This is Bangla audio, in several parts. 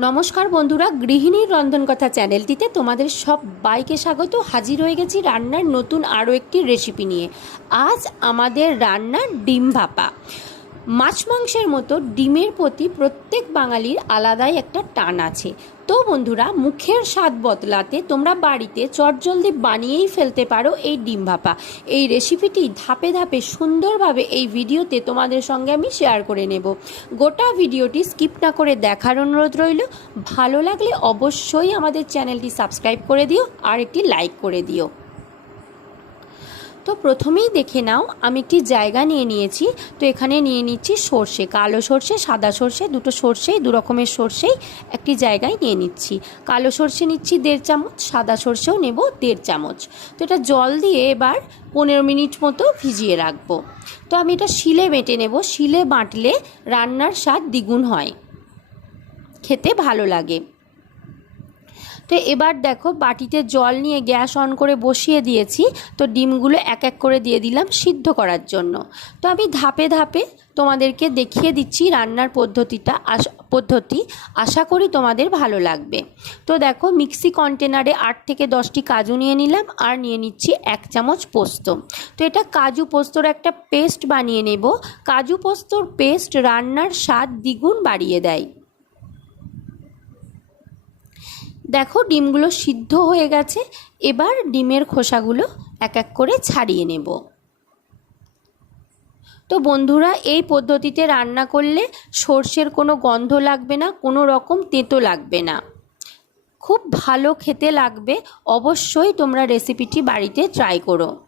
নমস্কার বন্ধুরা, গৃহিণীর রন্ধন কথা চ্যানেলটিতে তোমাদের সব বাইকে স্বাগত। হাজির হয়ে গেছি রান্নার নতুন আরও একটি রেসিপি নিয়ে। আজ আমাদের রান্নার ডিম ভাপা। মাছ মাংসের মতো ডিমের প্রতি প্রত্যেক বাঙালির আলাদাই একটা টান আছে। তো বন্ধুরা, মুখের স্বাদ বদলাতে তোমরা বাড়িতে চটজলদি বানিয়েই ফেলতে পারো এই ডিম ভাপা। এই রেসিপিটি ধাপে ধাপে সুন্দরভাবে এই ভিডিওতে তোমাদের সঙ্গে আমি শেয়ার করে নেব। গোটা ভিডিওটি স্কিপ না করে দেখার অনুরোধ রইল। ভালো লাগলে অবশ্যই আমাদের চ্যানেলটি সাবস্ক্রাইব করে দিও আর একটি লাইক করে দিও। তো প্রথমেই দেখে নাও, আমি একটি জায়গা নিয়ে নিয়েছি। তো এখানে নিয়ে নিচ্ছি সর্ষে, কালো সর্ষে, সাদা সর্ষে, দুটো সর্ষেই দু রকমের সর্ষেই একটি জায়গায় নিয়ে নিচ্ছি। কালো সর্ষে নিচ্ছি দেড় চামচ, সাদা সর্ষেও নেব দেড় চামচ। তো এটা জল দিয়ে এবার পনেরো মিনিট মতো ভিজিয়ে রাখব। তো আমি এটা শিলে বেটে নেব। শিলে বাটলে রান্নার স্বাদ দ্বিগুণ হয়। খেতে ভালো লাগে। তো এবার দেখো বাটিতে জল নিয়ে গ্যাস অন করে বসিয়ে দিয়েছি। তো ডিমগুলো এক এক করে দিয়ে দিলাম সিদ্ধ করার জন্য। তো আমি ধাপে ধাপে তোমাদেরকে দেখিয়ে দিচ্ছি রান্নার পদ্ধতিটা পদ্ধতি। আশা করি তোমাদের ভালো লাগবে। তো দেখো মিক্সি কন্টেনারে আট থেকে দশটি কাজু নিয়ে নিলাম আর নিয়ে নিচ্ছি এক চামচ পোস্ত। তো এটা কাজু পোস্তর একটা পেস্ট বানিয়ে নেব। কাজু পোস্তর পেস্ট রান্নার স্বাদ দ্বিগুণ বাড়িয়ে দেয়। দেখো, ডিমগুলো সিদ্ধ হয়ে গেছে। এবার ডিমের খোসাগুলো এক এক করে ছাড়িয়ে নেব। তো বন্ধুরা, এই পদ্ধতিতে রান্না করলে সর্ষের কোনো গন্ধ লাগবে না, কোনো রকম তেঁতো লাগবে না। খুব ভালো খেতে লাগবে। অবশ্যই তোমরা রেসিপিটি বাড়িতে ট্রাই করো।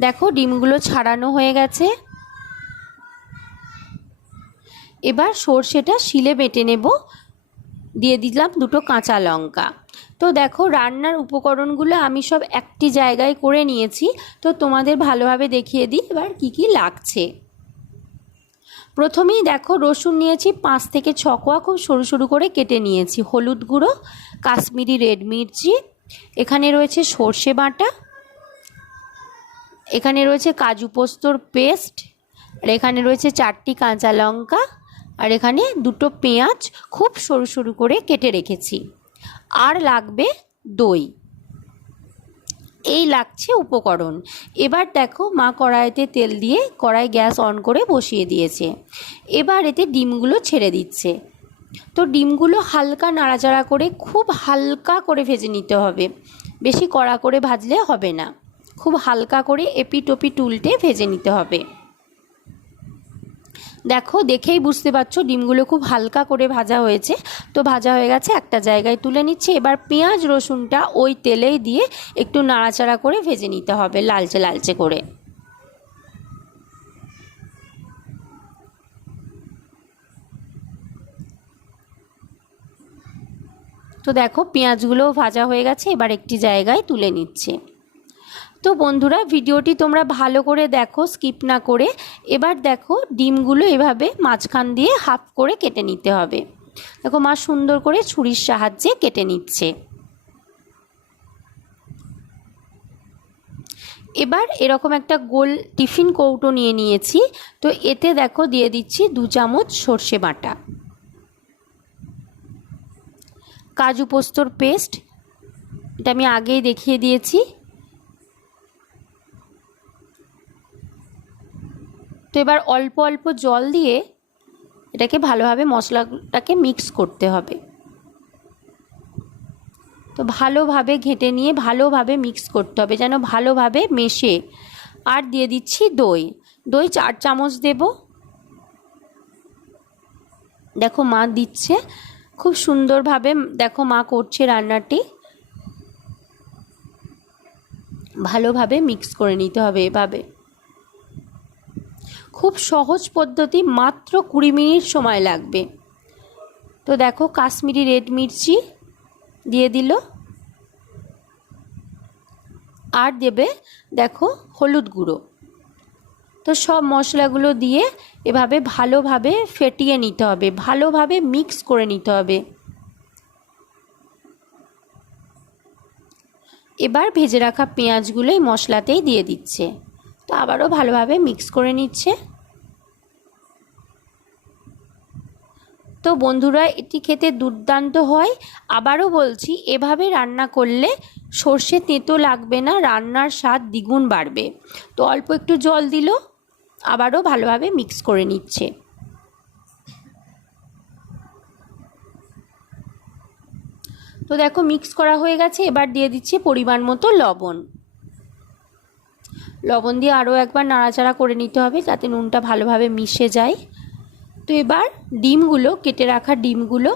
দেখো, ডিমগুলো ছাড়ানো হয়ে গেছে। এবার সর্ষেটা শিলে বেটে নেব। দিয়ে দিলাম দুটো কাঁচা লঙ্কা। তো দেখো রান্নার উপকরণগুলো আমি সব একটি জায়গায় করে নিয়েছি। তো তোমাদের ভালোভাবে দেখিয়ে দিই এবার কি কি লাগছে। প্রথমেই দেখো রসুন নিয়েছি পাঁচ থেকে ছ কোয়া খুব সরু সরু করে কেটে নিয়েছি। হলুদ গুঁড়ো, কাশ্মীরি রেড মির্চি, এখানে রয়েছে সর্ষে বাটা, এখানে রয়েছে কাজু পোস্তর পেস্ট, আর এখানে রয়েছে চারটি কাঁচা লঙ্কা আর এখানে দুটো পেঁয়াজ খুব সরু সরু করে কেটে রেখেছি। আর লাগবে দই। এই লাগছে উপকরণ। এবার দেখো মা কড়াইতে তেল দিয়ে কড়াই গ্যাস অন করে বসিয়ে দিয়েছে। এবার এতে ডিমগুলো ছেড়ে দিচ্ছে। তো ডিমগুলো হালকা নাড়াচাড়া করে খুব হালকা করে ভেজে নিতে হবে। বেশি কড়া করে ভাজলে হবে না। খুব হালকা করে এপি টপি টুলটে ভেজে নিতে হবে। দেখো, দেখেই বুঝতে পারছ, ডিমগুলো খুব হালকা করে ভাজা হয়েছে। তো ভাজা হয়ে গেছে, একটা জায়গায় তুলে নিচ্ছে। এবার পেঁয়াজ, রসুনটা ওই তেলেই দিয়ে একটু নাড়াচাড়া করে ভেজে নিতে হবে, লালচে লালচে করে। তো দেখো, পেঁয়াজগুলোও ভাজা হয়ে গেছে, এবার একটি জায়গায় তুলে নিচ্ছে। তো বন্ধুরা, ভিডিওটি তোমরা ভালো করে দেখো, স্কিপ না করে। এবার দেখো, ডিমগুলো এভাবে মাঝখান দিয়ে হাফ করে কেটে নিতে হবে। দেখো মা সুন্দর করে ছুরির সাহায্যে কেটে নিচ্ছে। এবার এরকম একটা গোল টিফিন কৌটো নিয়ে নিয়েছি। তো এতে দেখো, দিয়ে দিচ্ছি দু চামচ সর্ষে বাটা। কাজু পোস্তর পেস্ট, এটা আমি আগেই দেখিয়ে দিয়েছি। তো এবার অল্প অল্প জল দিয়ে এটাকে ভালোভাবে মশলাটাকে মিক্স করতে হবে। তো ভালোভাবে ঘেঁটে নিয়ে ভালোভাবে মিক্স করতে হবে যেন ভালোভাবে মেশে। আর দিয়ে দিচ্ছি দই। দই চার চামচ দেব। দেখো মা দিচ্ছে। খুব সুন্দরভাবে দেখো মা করছে রান্নাটি। ভালোভাবে মিক্স করে নিতে হবে এভাবে। খুব সহজ পদ্ধতি, মাত্র কুড়ি মিনিট সময় লাগবে। তো দেখো, কাশ্মীরি রেড মির্চি দিয়ে দিল। আর দেবে, দেখো, হলুদ গুঁড়ো। তো সব মশলাগুলো দিয়ে এভাবে ভালোভাবে ফেটিয়ে নিতে হবে, ভালোভাবে মিক্স করে নিতে হবে। এবার ভেজে রাখা পেঁয়াজগুলোই মশলাতেই দিয়ে দিচ্ছে। আবারও ভালোভাবে মিক্স করে নিচ্ছে। তো বন্ধুরা, এটি খেতে দুর্দান্ত হয়। আবারও বলছি, এভাবে রান্না করলে সর্ষে তেঁতো লাগবে না, রান্নার স্বাদ দ্বিগুণ বাড়বে। তো অল্প একটু জল দিল, আবারও ভালোভাবে মিক্স করে নিচ্ছে। তো দেখো মিক্স করা হয়ে গেছে, এবার দিয়ে দিচ্ছি পরিমাণ মতো লবণ। লবণ দিয়ে আরও একবার নাড়াচাড়া করে নিতে হবে যাতে নুনটা ভালোভাবে মিশে যায়। তো এবার ডিমগুলো, কেটে রাখা ডিমগুলো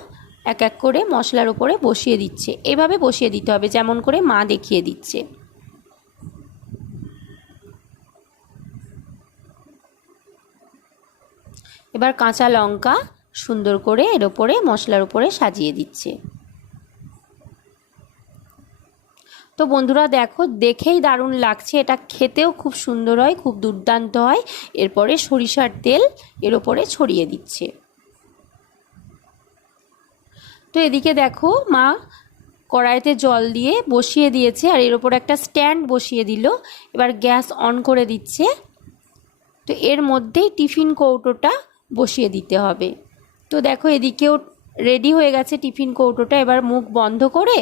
এক এক করে মশলার উপরে বসিয়ে দিচ্ছে। এভাবে বসিয়ে দিতে হবে, যেমন করে মা দেখিয়ে দিচ্ছে। এবার কাঁচা লঙ্কা সুন্দর করে এর ওপরে মশলার উপরে সাজিয়ে দিচ্ছে। তো বন্ধুরা দেখো, দেখেই দারুণ লাগছে। এটা খেতেও খুব সুন্দর হয়, খুব দুর্দান্ত হয়। এরপরে সরিষার তেল এর ওপরে ছড়িয়ে দিচ্ছে। তো এদিকে দেখো, মা কড়াইতে জল দিয়ে বসিয়ে দিয়েছে আর এর ওপর একটা স্ট্যান্ড বসিয়ে দিল। এবার গ্যাস অন করে দিচ্ছে। তো এর মধ্যেই টিফিন কৌটোটা বসিয়ে দিতে হবে। তো দেখো, এদিকেও রেডি হয়ে গেছে টিফিন কৌটোটা, এবার মুখ বন্ধ করে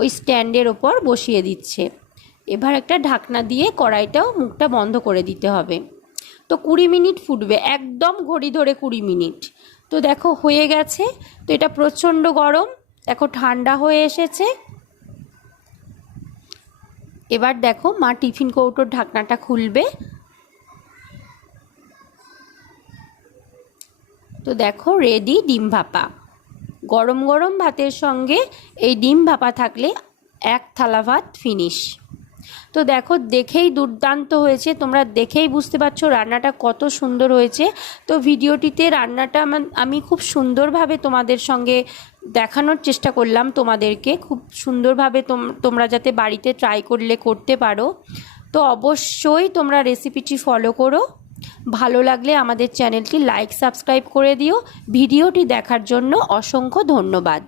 ওই স্ট্যান্ডের ওপর বসিয়ে দিচ্ছে। এবার একটা ঢাকনা দিয়ে কড়াইটাও মুখটা বন্ধ করে দিতে হবে। তো কুড়ি মিনিট ফুটবে, একদম ঘড়ি ধরে কুড়ি মিনিট। তো দেখো হয়ে গেছে, তো এটা প্রচণ্ড গরম, দেখো ঠান্ডা হয়ে এসেছে। এবার দেখো মা টিফিন কৌটোর ঢাকনাটা খুলবে। তো দেখো রেডি ডিম ভাপা। গরম গরম ভাতের সঙ্গে এই ডিম ভাপা থাকলে এক থালা ভাত ফিনিশ তো দেখো, দেখেই দুর্দান্ত হয়েছে। তোমরা দেখেই বুঝতে পারছ রান্নাটা কত সুন্দর হয়েছে। তো ভিডিওটিতে রান্নাটা আমি খুব সুন্দরভাবে তোমাদের সঙ্গে দেখানোর চেষ্টা করলাম তোমাদেরকে। খুব সুন্দরভাবে তোমরা যাতে বাড়িতে ট্রাই করলে, করতে পারো। তো অবশ্যই তোমরা রেসিপিটি ফলো করো। ভালো লাগলে আমাদের চ্যানেলটি লাইক সাবস্ক্রাইব করে দিও। ভিডিওটি দেখার জন্য অসংখ্য ধন্যবাদ।